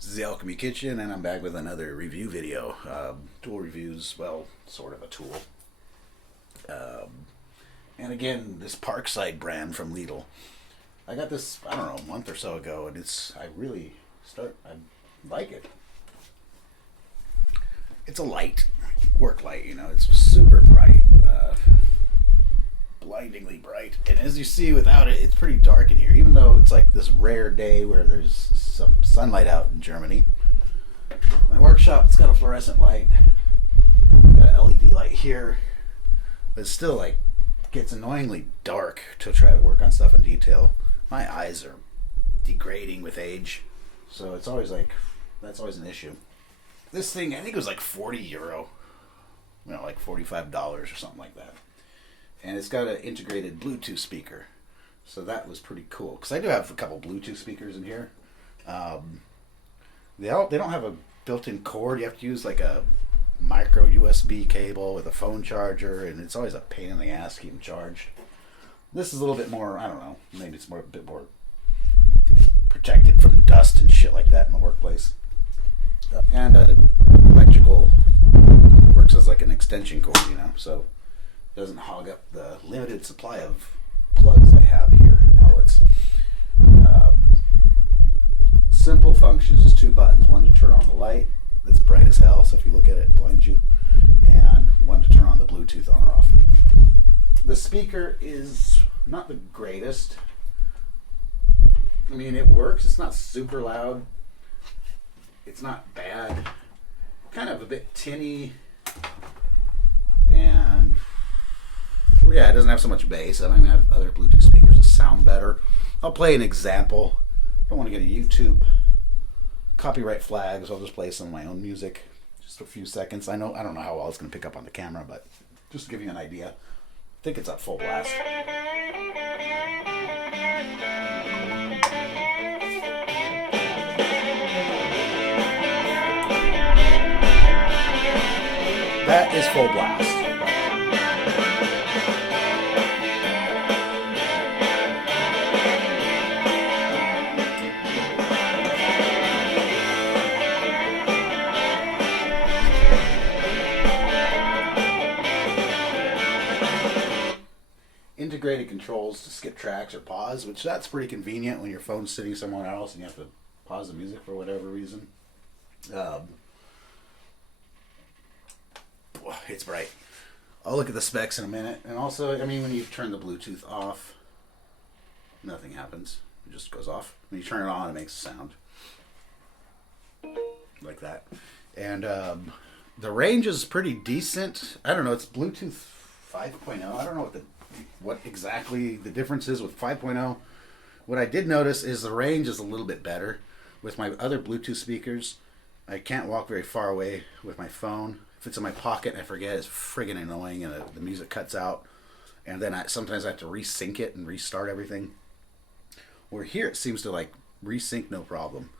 This is the Alchemy Kitchen, and I'm back with another review video. Tool reviews, well, sort of a tool. And again, this Parkside brand from Lidl. I got this, I don't know, a month or so ago, and I like it. It's a light, work light, it's super bright, blindingly bright. And as you see without it, it's pretty dark in here, even though it's like this rare day where there's some sunlight out in Germany. My workshop, it's got a fluorescent light, got an LED light here, but it still like gets annoyingly dark to try to work on stuff in detail. My eyes are degrading with age, so it's always like, that's always an issue. This thing, I think it was like €40, like $45 or something like that. And it's got an integrated Bluetooth speaker, so that was pretty cool. Because I do have a couple Bluetooth speakers in here. They don't have a built-in cord. You have to use like a micro USB cable with a phone charger, and it's always a pain in the ass to keep them charged. This is a little bit more, I don't know, maybe it's a bit more protected from dust and shit like that in the workplace. And electrical, works as like an extension cord, so it doesn't hog up the limited supply of plugs I have here, outlets. Simple functions, just two buttons, one to turn on the light that's bright as hell, so if you look at it, it blinds you, and one to turn on the Bluetooth on or off. The speaker is not the greatest. I mean, it works. It's not super loud. It's not bad. Kind of a bit tinny. And yeah, it doesn't have so much bass. I have other Bluetooth speakers that sound better. I'll play an example. I don't want to get a YouTube copyright flag, so I'll just play some of my own music. Just a few seconds. I don't know how well it's going to pick up on the camera, but just to give you an idea. I think it's at full blast. That is full blast. Integrated controls to skip tracks or pause, which that's pretty convenient when your phone's sitting somewhere else and you have to pause the music for whatever reason. It's bright. I'll look at the specs in a minute. And also, when you turn the Bluetooth off, nothing happens. It just goes off. When you turn it on, it makes a sound. Like that. And the range is pretty decent. I don't know, it's Bluetooth 5.0. I don't know what exactly the difference is with 5.0. What I did notice is the range is a little bit better. With my other Bluetooth speakers, I can't walk very far away with my phone. If it's in my pocket and I forget, it's friggin' annoying, and the music cuts out. And then sometimes I have to resync it and restart everything. Where here it seems to like resync no problem.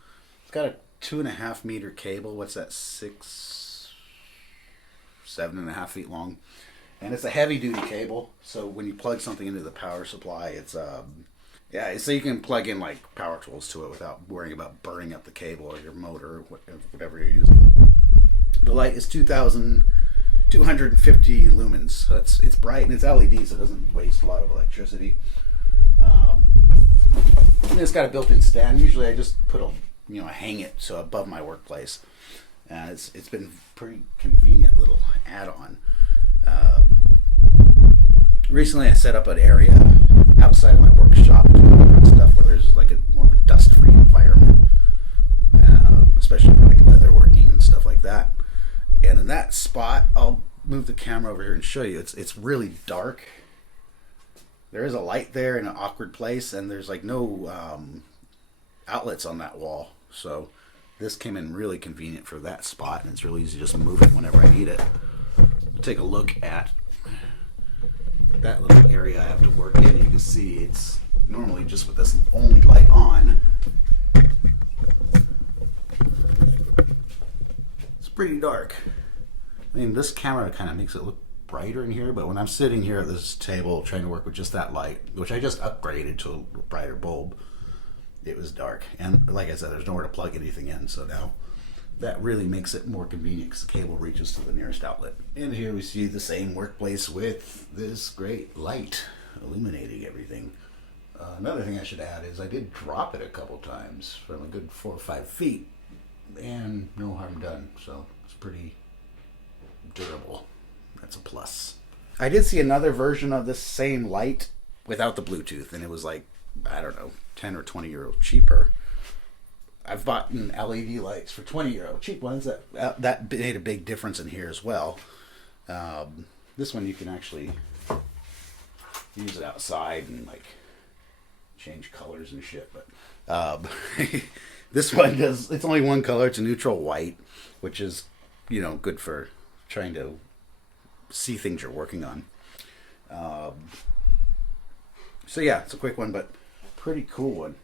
It's got a 2.5 meter cable. What's that? 7.5 feet long. And it's a heavy duty cable. So when you plug something into the power supply, it's so you can plug in like power tools to it without worrying about burning up the cable or your motor or whatever you're using. The light is 2,250 lumens. So it's bright and it's LED, so it doesn't waste a lot of electricity. And it's got a built-in stand. Usually I just put hang it so above my workplace. And it's been pretty convenient little add-on. Recently I set up an area outside of my workshop to work on stuff where there's like more of a dust-free environment, especially for like leather working and stuff like that. And in that spot, I'll move the camera over here and show you. It's really dark. There is a light there in an awkward place, and there's like no outlets on that wall. So this came in really convenient for that spot, and it's really easy to just move it whenever I need it. Take a look at that little area I have to work in. You can see it's normally just with this only light on. It's pretty dark. This camera kind of makes it look brighter in here, but when I'm sitting here at this table trying to work with just that light, which I just upgraded to a brighter bulb, it was dark. And like I said, there's nowhere to plug anything in, so now that really makes it more convenient because the cable reaches to the nearest outlet. And here we see the same workplace with this great light illuminating everything. Another thing I should add is I did drop it a couple times from a good 4 or 5 feet, and no harm done, so it's pretty durable. That's a plus. I did see another version of this same light without the Bluetooth, and it was like, I don't know, 10 or 20 euro cheaper. I've bought LED lights for 20 euro, cheap ones. That made a big difference in here as well. This one you can actually use it outside and like change colors and shit. But this one does. It's only one color. It's a neutral white, which is, you know, good for trying to see things you're working on. So yeah, it's a quick one, but pretty cool one.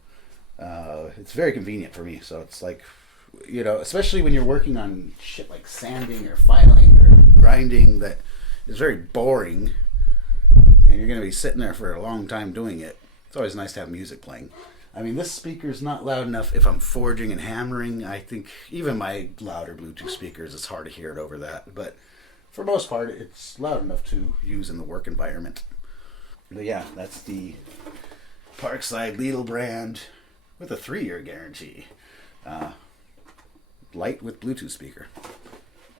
It's very convenient for me, so it's like, you know, especially when you're working on shit like sanding or filing or grinding that is very boring, and you're going to be sitting there for a long time doing it. It's always nice to have music playing. I mean, this speaker's not loud enough if I'm forging and hammering. I think even my louder Bluetooth speakers, it's hard to hear it over that, but for most part, it's loud enough to use in the work environment. But yeah, that's the Parkside Lidl brand with a 3-year guarantee. Light with Bluetooth speaker.